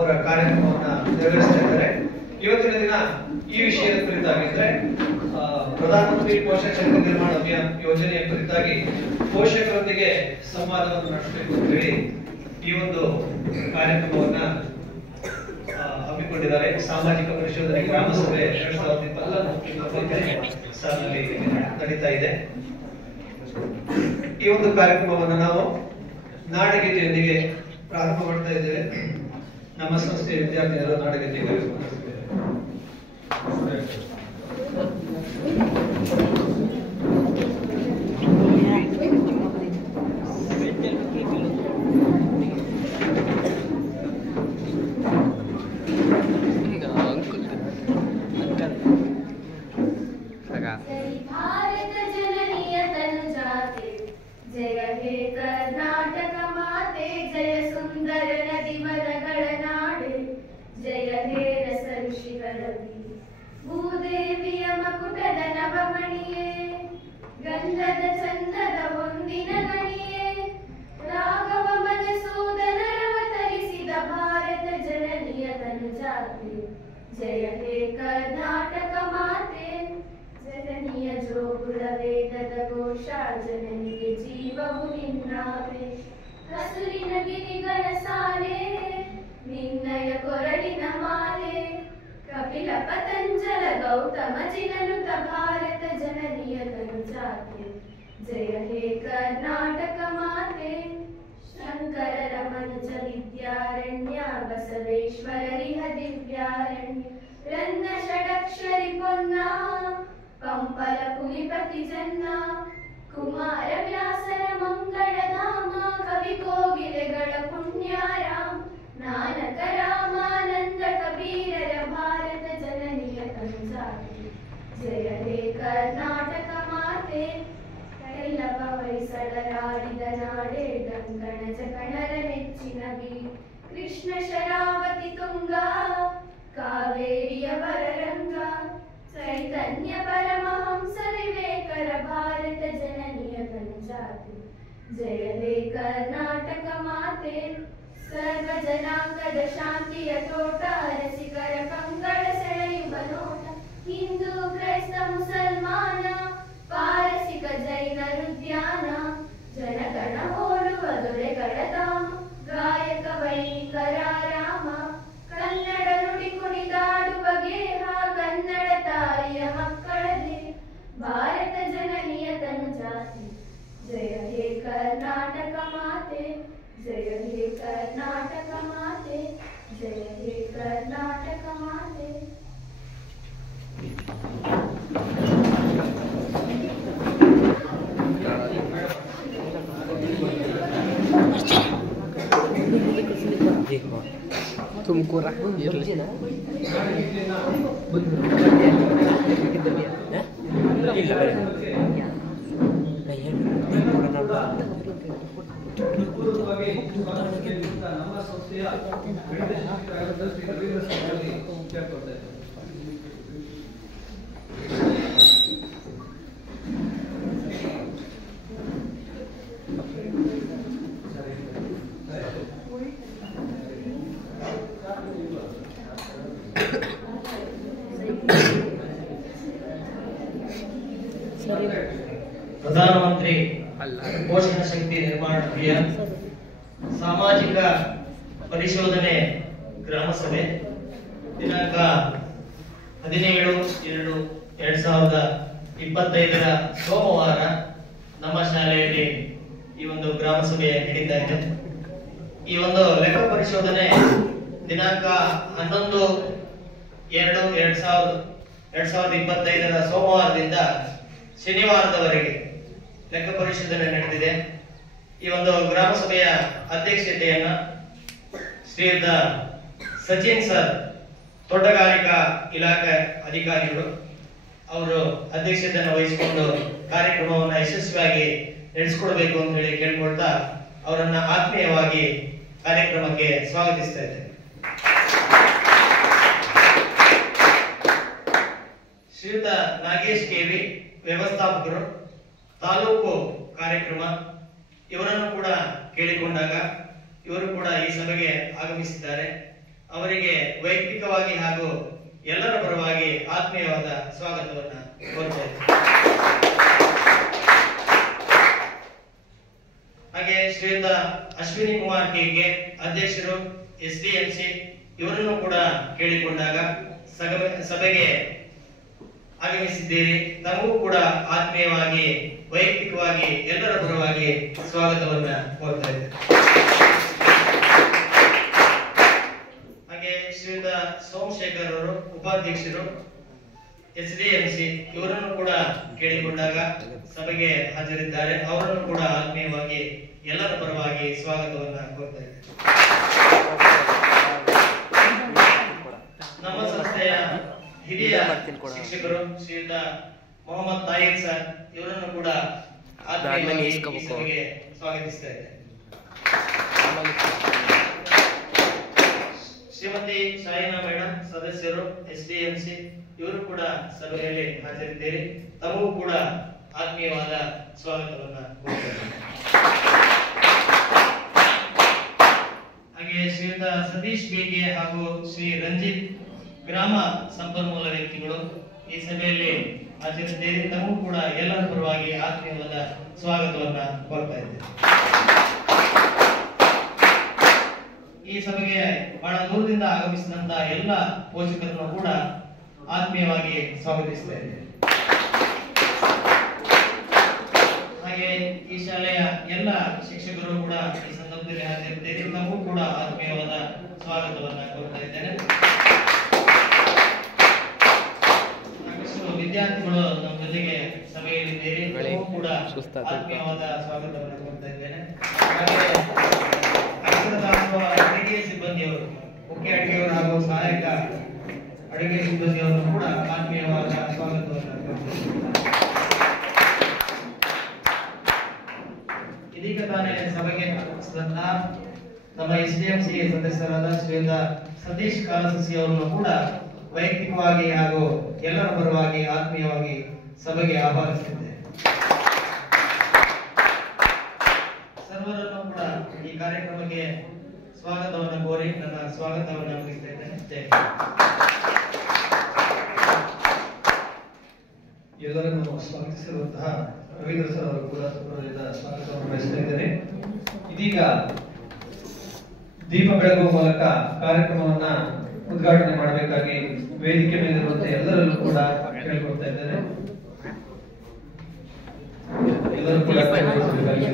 ಅವರ ಕಾರ್ಯಕ್ರಮವನ್ನು ನೆರವೇರಿಸ್ತಾ ಇದ್ದಾರೆ. ಇವತ್ತಿನ ದಿನ ಈ ವಿಷಯದ ಕುರಿತಾಗಿ ಅಂದ್ರೆ ಪ್ರಧಾನಮಂತ್ರಿ ಪೋಷಕ ಶಕ್ತಿ ನಿರ್ಮಾಣ ಅಭಿಯಾನ ಯೋಜನೆಯ ಕುರಿತಾಗಿ ಪೋಷಕರೊಂದಿಗೆ ಸಂವಾದವನ್ನು ನಡೆಸಬೇಕು ಅಂತ ಹೇಳಿ ಈ ಒಂದು ಕಾರ್ಯಕ್ರಮವನ್ನ ಹಮ್ಮಿಕೊಂಡಿದ್ದಾರೆ. ಸಾಮಾಜಿಕ ಪರಿಶೋಧನೆ ಗ್ರಾಮ ಸಭೆ 2024 ಸಾಲಿನಲ್ಲಿ ನಡೀತಾ ಇದೆ. ಈ ಒಂದು ಕಾರ್ಯಕ್ರಮವನ್ನು ನಾವು ನಾಡಗೀತೆಯೊಂದಿಗೆ ಪ್ರಾರಂಭ ಮಾಡ್ತಾ ಇದ್ದೇವೆ. ನಮ್ಮ ಸಂಸ್ಥೆಯ ವಿದ್ಯಾರ್ಥಿಗಳು ನಾಡಗೀತೆಗೆ ಭೂದೇವಿಯ ಮಕುಟದ ನವಮಣಿಯೇ, ಗಂಧದ ಚಂದದ ಹೊಂದಿನ ಗಣಿಯೇ, ರಾಘವ ಮಧುಸೂದನರವತರಿಸಿದ ಭಾರತ ಜನನಿಯ ತನುಜಾತೆ. ಜಯ ಹೇ ಕರ್ನಾಟಕ ಮಾತೆ, ಜನನಿಯ ಜೋಗುಳ ವೇದದ ಘೋಷ, ಜನನಿಗೆ ಜೀವವು ನಿನ್ನಾವೆ. ಹಸುರಿನ ಗಿರಿಗಳ ಸಾಲೆ, ನಿನ್ನಯ ಕೊರಳಿನ ಮಾಲೆ, ಕಪಿಲ ಪತಂಜಲ ಗೌತಮ ಜಿನನುತ ಭಾರತ ಜನನಿಯ ತನುಜಾತೆ. ಜಯ ಹೇ ಕರ್ನಾಟಕ ಮಾತೆ, ಶಂಕರರ ಮನುಜ ವಿದ್ಯಾರಣ್ಯ, ಬಸವೇಶ್ವರರಿಹ ದಿವ್ಯಾರಣ್ಯ, ರನ್ನ ಷಡಕ್ಷರಿ ಪೊನ್ನ, ಪಂಪಲ ಕುಲಿಪತಿ ಜನ್ನ, ಕುಮಾರ ವ್ಯಾಸರ ಮಂಗಳಧಾಮ, ಕವಿ ಕೋಗಿಲೆಗಳ ಪುಣ್ಯಾರಾಮ, ನಾನಕ ರಾಮಾನಂದ ಕಬೀರರ ಭಾರತ ಜನನಿಯ ತನುಜಾತೆ. ಜಯ ಹೇ ಕರ್ನಾಟಕ ಮಾತೆ, ಕೈಲವ ಹೊಯ್ಸಳರಾಡಿದ ನಾಡೆ, ಗಂಗಣ ಜಗಣರ ನೆಚ್ಚಿನ ಬೀಡು, ಕೃಷ್ಣ ಶರಾವತಿ ತುಂಗ, ಕಾವೇರಿಯ ವರರಂಗ, ಚೈತನ್ಯ ಪರಮಹಂಸ ವಿವೇಕರ ಭಾರತ ಜನನಿಯ ತನುಜಾತೆ. ಜಯ ಹೇ ಕರ್ನಾಟಕ ಮಾತೆ, ಸರ್ವ ಜನಾಂಗದ ಶಾಂತಿಯ ತೋಟ, ರಸಿಕರ ಕಂಗಳ ಸೆಳೆಯುವ ನೋಟ, ಹಿಂದೂ ಕ್ರೈಸ್ತ ಮುಸಲ್ಮಾನ, ಪಾರಸಿಕ ಜೈನರುದ್ಯಾನ, ಜನಗಣ ಹೋಲುವ ದೊರೆಗಳ ಧಾಮ, ಗಾಯಕ ವೈಣಿಕರ ರಾಮ, ಕನ್ನಡ ನುಡಿ ಕುಣಿದಾಡುವ ಗೇಹ, ಕನ್ನಡ ತಾಯಿಯ ಮಕ್ಕಳದೇ ಭಾರತ ಜನನಿಯ ತನುಜಾತೆ. ಜಯ ಹೇ ಕರ್ನಾಟಕ ಮಾತೆ, ಜಯ ಹೇ ಕರ್ನಾಟಕ ಮಾತೆ, ಜಯ ಹೇ ಕರ್ನಾಟಕ ಮಾತೆ. तुमको रख ನಮ್ಮ ಸಂಸ್ಥೆಯ ಪ್ರಧಾನಮಂತ್ರಿ ಪೋಷಕ ಶಕ್ತಿ ನಿರ್ಮಾಣ ಅಭಿಯಾನ ಸಾಮಾಜಿಕ ಪರಿಶೋಧನೆ ಗ್ರಾಮ ಸಭೆ ದಿನಾಂಕ 17/2/2025 ಸೋಮವಾರ ನಮ್ಮ ಶಾಲೆಯಲ್ಲಿ ಈ ಒಂದು ಗ್ರಾಮ ಸಭೆ ನಡೀತಾ ಇದೆ. ಈ ಒಂದು ಲೆಕ್ಕ ಪರಿಶೋಧನೆ ದಿನಾಂಕ 11/2/2025 ಸೋಮವಾರದಿಂದ ಶನಿವಾರದವರೆಗೆ ಲೆಕ್ಕ ಪರಿಶೋಧನೆ ನಡೆದಿದೆ. ಈ ಒಂದು ಗ್ರಾಮ ಸಭೆಯ ಅಧ್ಯಕ್ಷತೆಯನ್ನ ಶ್ರೀಯುತ ಸಚಿನ್ ಸರ್, ತೋಟಗಾರಿಕಾ ಇಲಾಖೆ ಅಧಿಕಾರಿಗಳು, ಅವರು ಅಧ್ಯಕ್ಷತೆಯನ್ನು ವಹಿಸಿಕೊಂಡು ಕಾರ್ಯಕ್ರಮವನ್ನು ಯಶಸ್ವಿಯಾಗಿ ನಡೆಸಿಕೊಡಬೇಕು ಅಂತ ಹೇಳಿ ಕೇಳ್ಕೊಳ್ತಾ ಅವರನ್ನ ಆತ್ಮೀಯವಾಗಿ ಕಾರ್ಯಕ್ರಮಕ್ಕೆ ಸ್ವಾಗತಿಸ್ತಾ ಇದ್ದೇನೆ. ಶ್ರೀಯುತ ನಾಗೇಶ್ ಕೆವಿ, ವ್ಯವಸ್ಥಾಪಕರು, ತಾಲೂಕು ಕಾರ್ಯಕ್ರಮ, ಇವರನ್ನು ಕೂಡ ಕೇಳಿಕೊಂಡಾಗ ಇವರು ಕೂಡ ಈ ಸಭೆಗೆ ಆಗಮಿಸಿದ್ದಾರೆ. ಅವರಿಗೆ ವೈಯಕ್ತಿಕವಾಗಿ ಹಾಗೂ ಎಲ್ಲರ ಪರವಾಗಿ ಆತ್ಮೀಯವಾದ ಸ್ವಾಗತವನ್ನ ಕೋರ್ತಾ ಇದ್ದೇನೆ. ಹಾಗೆ ಶ್ರೀಯುತ ಅಶ್ವಿನಿ ಕುಮಾರ್ ಕೆಗೆ ಅಧ್ಯಕ್ಷರು SDMC ಇವರನ್ನು ಕೂಡ ಕೇಳಿಕೊಂಡಾಗ ಸಭೆಗೆ ಆಗಮಿಸಿದ್ದೀರಿ. ತಮಗೂ ಕೂಡ ಆತ್ಮೀಯವಾಗಿ ವೈಯಕ್ತಿಕವಾಗಿ ಎಲ್ಲರ ಪರವಾಗಿ ಸ್ವಾಗತವನ್ನ ಕೋರ್ತಾ ಇದ್ದೇನೆ. ಹಾಗೆ ಶ್ರೀಯುತ ಸೋಮಶೇಖರ್ ಅವರು ಉಪಾಧ್ಯಕ್ಷರು SDMC ಇವರನ್ನು ಕೂಡ ಕೇಳಿಕೊಂಡಾಗ ಸಭೆಗೆ ಹಾಜರಿದ್ದಾರೆ. ಅವರನ್ನು ಕೂಡ ಆತ್ಮೀಯವಾಗಿ ಎಲ್ಲರ ಪರವಾಗಿ ಸ್ವಾಗತವನ್ನ ಕೋರ್ತಾ ಇದ್ದೇನೆ. ನಮ್ಮ ಸಂಸ್ಥೆಯ ಹಿರಿಯ ಶಿಕ್ಷಕರು ಶ್ರೀಯುತ ಮೊಹಮ್ಮದ್ ತಾಯಿರ್ ಸರ್ ಇವರನ್ನು ಕೂಡ ಆತ್ಮೀಯವಾಗಿ ಈ ಸಭೆಗೆ ಸ್ವಾಗತಿಸ್ತಾ ಇದ್ದೇನೆ. ಶ್ರೀಮತಿ ಶಾಯಿನಾ ಮೇಡಮ್ ಸದಸ್ಯರು SDMC ಇವರು ಕೂಡ ಸಭೆಯಲ್ಲಿ ಹಾಜರಿದ್ದೀರಿ. ತಮಗೂ ಕೂಡ ಆತ್ಮೀಯವಾದ ಸ್ವಾಗತವನ್ನ ಕೋರುತ್ತೇನೆ. ಹಾಗೆ ಶ್ರೀಯುತ ಸತೀಶ್ ಬೇಗೆ ಹಾಗೂ ಶ್ರೀ ರಂಜಿತ್ ಗ್ರಾಮ ಸಂಪನ್ಮೂಲ ವ್ಯಕ್ತಿಗಳು ಈ ಸಭೆಯಲ್ಲಿ ಹಾಜರಿದ್ದೀರಿ. ತಮಗೂ ಕೂಡ ಎಲ್ಲರ ಪರವಾಗಿ ಆತ್ಮೀಯವಾದ ಸ್ವಾಗತವನ್ನ ಕೋರ್ತಾ ಇದ್ದೇನೆ. ಈ ಸಭೆಗೆ ಬಹಳ ದೂರದಿಂದ ಆಗಮಿಸಿದಂತ ಎಲ್ಲ ಪೋಷಕರನ್ನು ಕೂಡ ಆತ್ಮೀಯವಾಗಿ ಸ್ವಾಗತಿಸ್ತಾ ಇದ್ದೇನೆ. ಹಾಗೆ ಈ ಶಾಲೆಯ ಎಲ್ಲ ಶಿಕ್ಷಕರು ಕೂಡ ಈ ಸಂದರ್ಭದಲ್ಲಿ ಹಾಜರಿದ್ದೀರಿ. ತಮಗೂ ಕೂಡ ಆತ್ಮೀಯವಾದ ಸ್ವಾಗತವನ್ನ ಕೋರ್ತಾ ಇದ್ದೇನೆ. ಸಾಕಷ್ಟು ವಿದ್ಯಾರ್ಥಿಗಳು ನಮ್ಮ ಜೊತೆಗೆ ಸಭೆಯಲ್ಲಿದ್ದೀರಿ. ತಮಗೂ ಕೂಡ ಆತ್ಮೀಯವಾದ ಸ್ವಾಗತವನ್ನು ಕೋರ್ತಾ ಇದ್ದೇನೆ. ಹಾಗೆ ಅಡುಗೆ ಸಿಬ್ಬಂದಿಯವರು, ಮುಖ್ಯ ಅಡುಗೆಯವರು ಹಾಗೂ ಸಹಾಯಕ ಅಡುಗೆ ಸಿಬ್ಬಂದಿಯವರನ್ನು ಕೂಡ ಆತ್ಮೀಯವಾದ ಸ್ವಾಗತವನ್ನು ಇದೀಗ ತಾನೇ ಸಭೆಗೆ ಆಗಮಿಸಿದಂತಹ ನಮ್ಮ SDMC ಸದಸ್ಯರಾದ ಶ್ರೀಯುತ ಸತೀಶ್ ಕಾಲಸಸಿ ಅವರನ್ನು ಕೂಡ ವೈಯಕ್ತಿಕವಾಗಿ ಹಾಗೂ ಎಲ್ಲರ ಪರವಾಗಿ ಆತ್ಮೀಯವಾಗಿ ಸಭೆಗೆ ಆಹ್ವಾನಿಸುತ್ತಿದ್ದೇನೆ. ಸರ್ವರನ್ನು ಕೂಡ ಈ ಕಾರ್ಯಕ್ರಮಕ್ಕೆ ಸ್ವಾಗತವನ್ನು ಕೋರಿ ನನ್ನ ಸ್ವಾಗತವನ್ನು ಮುಗಿಸ್ತಾ ಇದ್ದೇನೆ. ಜೈ ಎಲ್ಲರನ್ನು ಸ್ವಾಗತಿಸಿರುವಂತಹ ರವೀಂದ್ರ ಸರ್ ಅವರು ಕೂಡ ಸುಪ್ರಭಾತ ಸ್ವಾಗತವನ್ನು ಬಯಸ್ತಾ ಇದ್ದೇನೆ. ಇದೀಗ ದೀಪ ಬೆಳಗುವ ಮೂಲಕ ಕಾರ್ಯಕ್ರಮವನ್ನ ಉದ್ಘಾಟನೆ ಮಾಡಬೇಕಾಗಿ ವೇದಿಕೆ ಮೇಲಿರುವಂತಹ ಎಲ್ಲರಲ್ಲೂ ಕೂಡ ಕೇಳಿಕೊಳ್ತಾ ಇದ್ದೇನೆ. ಎಲ್ಲರೂ ಕೂಡ ಕೇಳಿಕೊಳ್ಳಬೇಕಾಗಿ